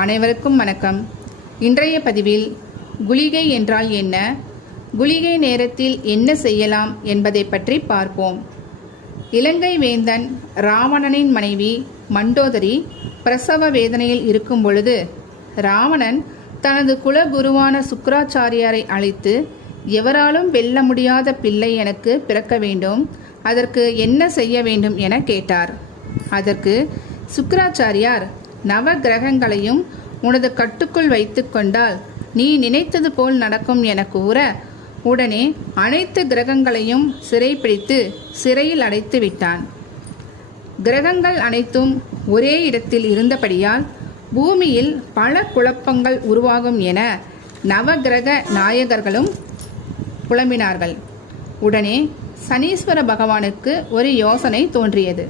அனைவருக்கும் வணக்கம். இன்றைய பதிவில் குளிகை என்றால் என்ன, குளிகை நேரத்தில் என்ன செய்யலாம் என்பதை பற்றி பார்ப்போம். இலங்கை வேந்தன் ராவணனின் மனைவி மண்டோதரி பிரசவ வேதனையில் இருக்கும் பொழுது ராவணன் தனது குலகுருவான சுக்கிராச்சாரியாரை அழைத்து, எவராலும் வெல்ல முடியாத பிள்ளை எனக்கு பிறக்க வேண்டும், அதற்கு என்ன செய்ய வேண்டும் என கேட்டார். அதற்கு சுக்கிராச்சாரியார், நவ கிரகங்களையும் உனது கட்டுக்குள் வைத்து கொண்டால் நீ நினைத்தது போல் நடக்கும் என கூற, உடனே அனைத்து கிரகங்களையும் சிறைப்பிடித்து சிறையில் அடைத்து விட்டான். கிரகங்கள் அனைத்தும் ஒரே இடத்தில் இருந்தபடியால் பூமியில் பல குழப்பங்கள் உருவாகும் என நவகிரக நாயகர்களும் புலம்பினார்கள். உடனே சனீஸ்வர பகவானுக்கு ஒரு யோசனை தோன்றியது.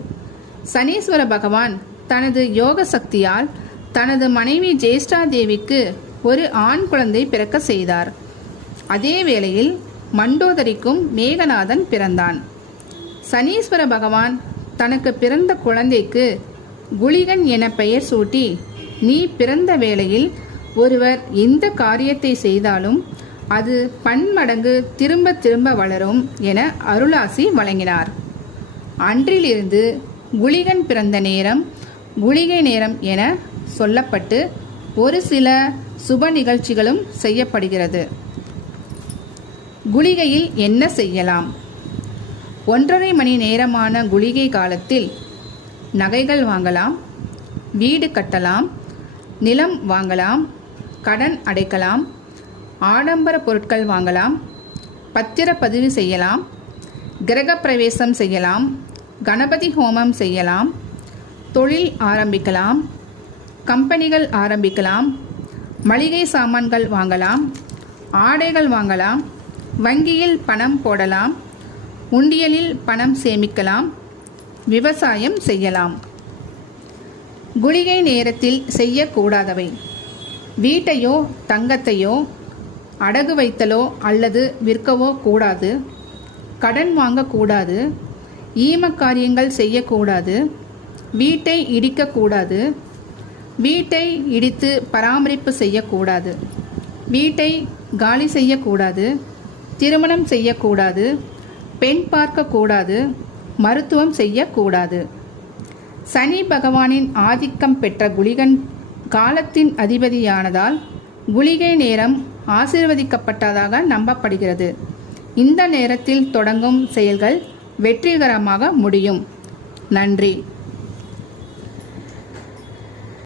சனீஸ்வர பகவான் தனது யோக சக்தியால் தனது மனைவி ஜேஷ்டா தேவிக்கு ஒரு ஆண் குழந்தை பிறக்க செய்தார். அதே வேளையில் மண்டோதரிக்கும் மேகநாதன் பிறந்தான். சனீஸ்வர பகவான் தனக்கு பிறந்த குழந்தைக்கு குளிகன் என பெயர் சூட்டி, நீ பிறந்த வேளையில் ஒருவர் எந்த காரியத்தை செய்தாலும் அது பன்மடங்கு திரும்ப திரும்ப வளரும் என அருளாசி வழங்கினார். அன்றிலிருந்து குளிகன் பிறந்த நேரம் குளிகை நேரம் என சொல்லப்பட்டு ஒரு சில சுப நிகழ்ச்சிகளும் செய்யப்படுகிறது. குளிகையில் என்ன செய்யலாம்? 1.5 மணி நேரமான குளிகை காலத்தில் நகைகள் வாங்கலாம், வீடு கட்டலாம், நிலம் வாங்கலாம், கடன் அடைக்கலாம், ஆடம்பர பொருட்கள் வாங்கலாம், பத்திரப்பதிவு செய்யலாம், கிரகப்பிரவேசம் செய்யலாம், கணபதி ஹோமம் செய்யலாம், தொழில் ஆரம்பிக்கலாம், கம்பெனிகள் ஆரம்பிக்கலாம், மளிகை சாமான்கள் வாங்கலாம், ஆடைகள் வாங்கலாம், வங்கியில் பணம் போடலாம், உண்டியலில் பணம் சேமிக்கலாம், விவசாயம் செய்யலாம். குளிகை நேரத்தில் செய்யக்கூடாதவை: வீட்டையோ தங்கத்தையோ அடகு வைத்தலோ அல்லது விற்கவோ கூடாது, கடன் வாங்கக்கூடாது, ஈமக்காரியங்கள் செய்யக்கூடாது, வீட்டை இடிக்கக்கூடாது, வீட்டை இடித்து பராமரிப்பு செய்யக்கூடாது, வீட்டை காலி செய்யக்கூடாது, திருமணம் செய்யக்கூடாது, பெண் பார்க்கக்கூடாது, மருத்துவம் செய்யக்கூடாது. சனி பகவானின் ஆதிக்கம் பெற்ற குளிகன் காலத்தின் அதிபதியானதால் குளிகை நேரம் ஆசீர்வதிக்கப்பட்டதாக நம்பப்படுகிறது. இந்த நேரத்தில் தொடங்கும் செயல்கள் வெற்றிகரமாக முடியும். நன்றி.